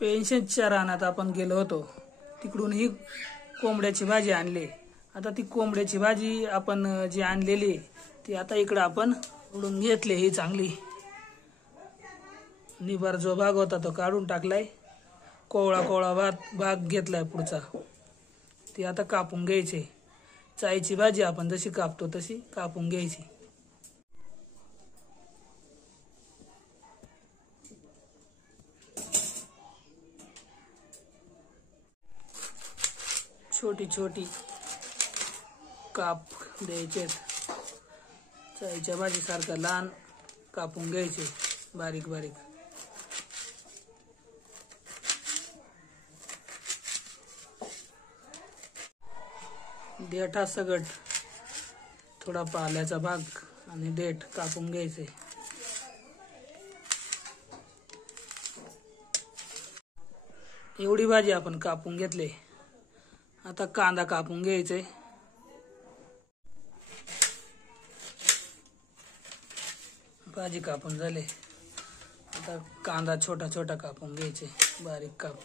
पेन्शनच्या रानात आपण गेलो होतो, तिकडून ही कोंबड्याची भाजी आणली। आता ती कोंबड्याची भाजी आपण जी आणलेली ती आता इकडे आपण उडून घेतली। ही चांगली निबार जो भाग होता तो काढून टाकलाय, कोवळा कोवळा भाग घेतलाय पुढचा, ती आता कापून घ्यायची। चाईची भाजी आपण जशी कापतो तशी कापून घ्यायची। छोटी छोटी काप द्यायचे, चाईच्या भाजी सारखा लहान कापून घ्यायचे बारीक बारीक। देठा सगट थोडा पाल्याचा भाग आणि देठ कापून घ्यायचे। एवढी भाजी आपण कापून घेतली। आता कांदा कापून घ्यायचे। भाजी कापून झाले, आता कांदा छोटा छोटा कापून घ्यायचे बारीक काप।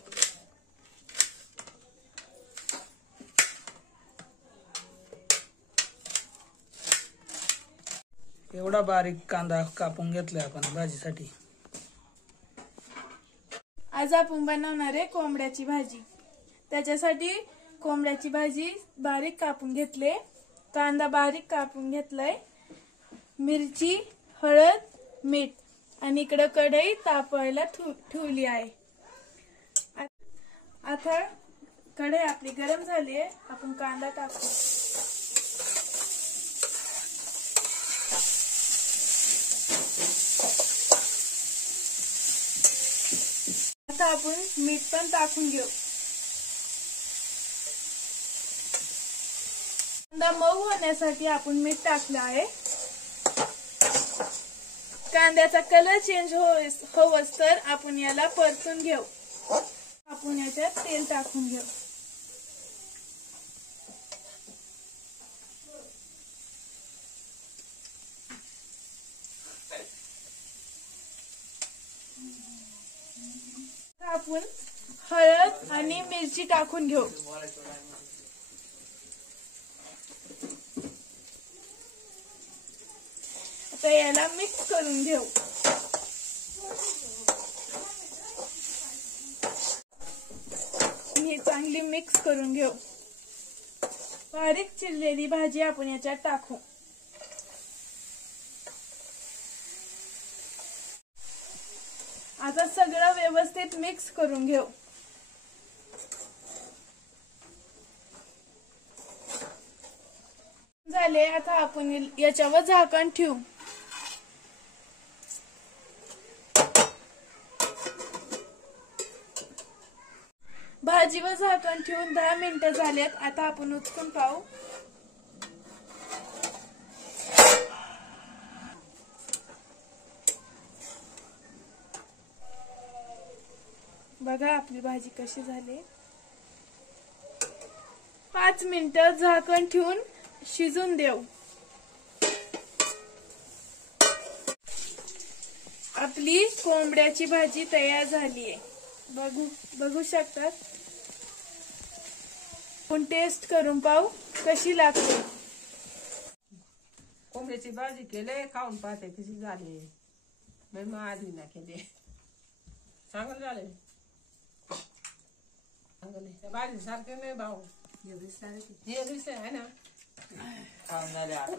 एवढा बारीक कांदा कापून घेतलाय आपण भाजीसाठी। आज आपण बनवणार आहे कोंबड्याची भाजी। त्याच्यासाठी कोंबड्याची भाजी बारीक कापून घेतले, कांदा बारीक कापून घेतलाय, मिरची, हळद, मीठ आणि इकडे कढई तापवायला ठेवली आहे। आता कढई आपली गरम झाली आहे, आपण कांदा टाकू। आता आपण मीठ पण टाकून घेऊ। कांदा मऊ होण्यासाठी आपण मीठ टाकलं आहे। कांद्याचा कलर चेंज होवस तर आपण याला परतून घेऊ। आपण याच्यात तेल टाकून घेऊ। आपण हळद आणि मिरची टाकून घेऊ। आता याला मिक्स करून घेऊ। ही चांगली मिक्स करून घेऊ। बारीक चिरलेली भाजी आपण याच्यात टाकू। आता सगळं व्यवस्थित मिक्स करून घेऊ। झाले, आता आपण याच्यावर झाकण ठेवू। भाजीवर झाकण ठेवून 10 मिनिटं झालेत। आता आपण उचलून पाहू। बघा आपली भाजी कशी झाली। 5 मिनिटं झाकण ठेवून शिजून देऊ। आपली कोंबड्याची भाजी तयार झाली आहे। बघू शकतात। आपण टेस्ट करून पाहू कशी लागते। कोंबड्याची भाजी केले, खाऊन पाहते कशी झाली। मग आधी ना केले, चांगलं झाले। चांगले भाजी सारखे नाही भाऊ, हे दिसले आहे ना। खाऊन झाले आता।